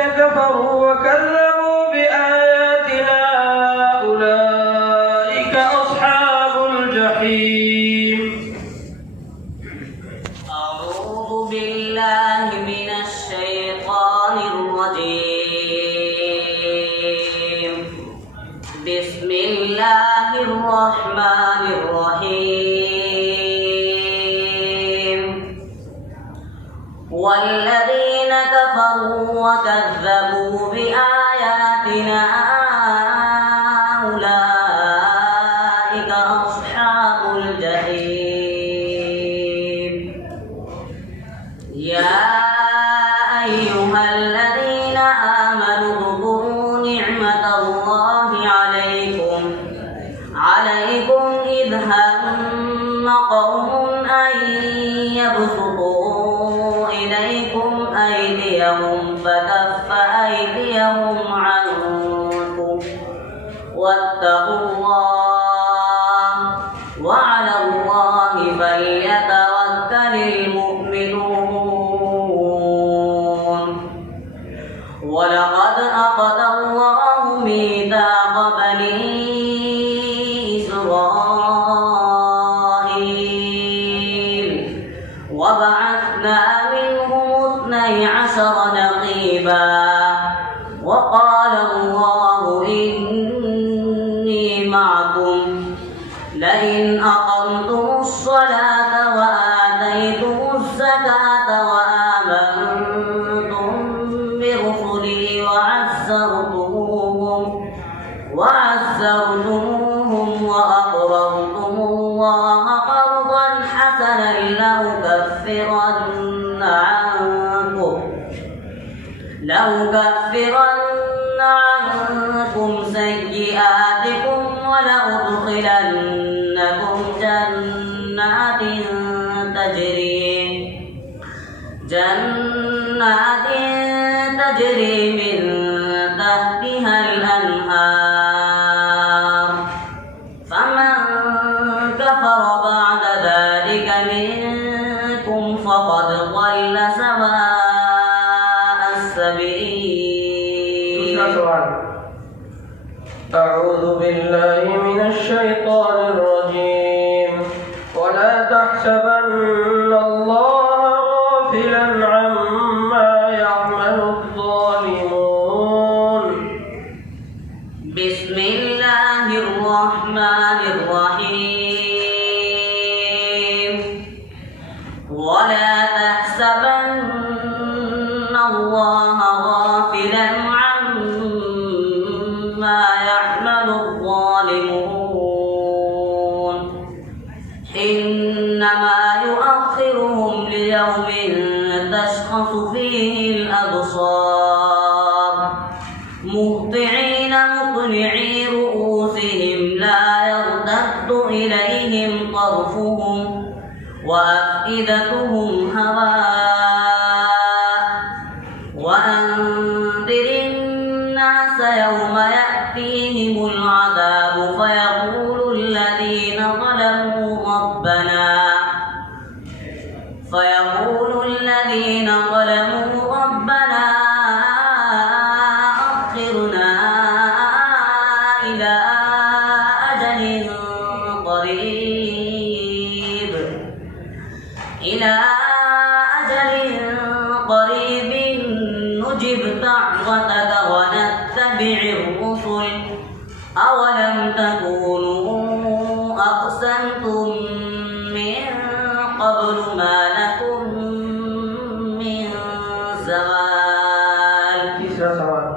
كفروا وكذبوا بآياتنا أولئك أصحاب الجحيم. أعوذ بالله من الشيطان الرجيم. بسم الله الرحمن الرحيم. والذين كفروا وكذبوا بآياتنا أولئك أصحاب الجحيم. يا أيها الذين آمنوا اذكروا نعمة الله عليكم إذ هم قوم أن يبسطوا إليكم أيديهم فكف أيديهم عنكم واتقوا الله وعلى الله فليتوكل المؤمنون. ولقد أخذ الله ميثاق بني إسرائيل وبعثنا منهم 12 نقيبا وقال الله إني معكم لئن أقمتم الصلاة وآتيتم الزكاة وآمنتم برسلي وعزرتموهم وأقرضتم الله قرضا حسنا لأكفرن عنكم سيئاتكم ولأدخلنكم جنات تجري من تحتها الأنهار. فمن كفر بعد ذلك منكم فقد ضل سواء السبيل. أعوذ بالله من الشيطان الرجيم. ولا تحسبن الله غافلا عما يعمل الظالمون. بسم الله الرحمن الرحيم. ولا تحسبن الله غافلا عما يعمل الظالمون إنما يؤخرهم ليوم تشخص فيه الأبصار مهطعين مقنعي رؤوسهم لا يرتد إليهم طرفهم وأفئدتهم هواء. وأنذر الناس يوم يأتيهم العذاب فيقول الذين ظلموا ربنا أخرنا إلى أجل قريب نجب دعوتك ونتبع الرسل أولم تكونوا أقسمتم من قبل ما لكم من زوال.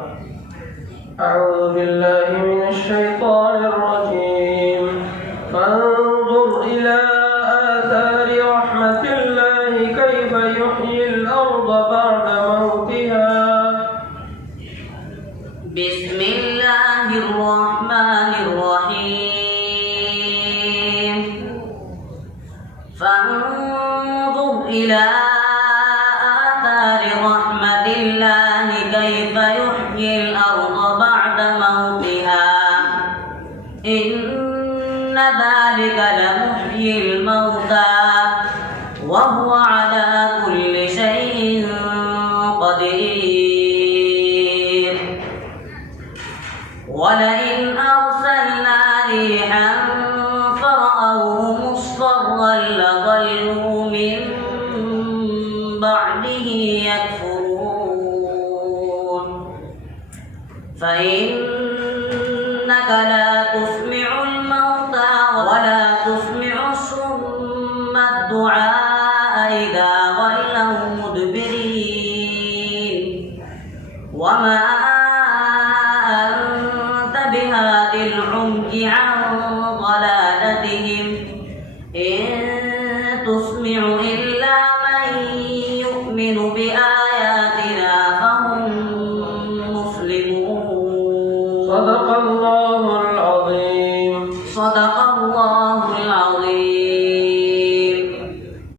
أعوذ بالله من الشيطان الرجيم. فانظر إلى آثار رحمة الله كيف يحيي الأرض بعد موتها. بسم الله الرحمن الرحيم. فانظر إلى آثار رحمة الله كيف يحيي الأرض بعد موتها إن ذلك لمحيي الموتى وهو على كل شيء قدير. ولئن أرسلنا ريحا فرأوه مصفرا لظلوا من بعده يكفرون فإنك لا تسمع الموتى ولا تسمع الصم الدعاء إذا ولوا مدبرين وما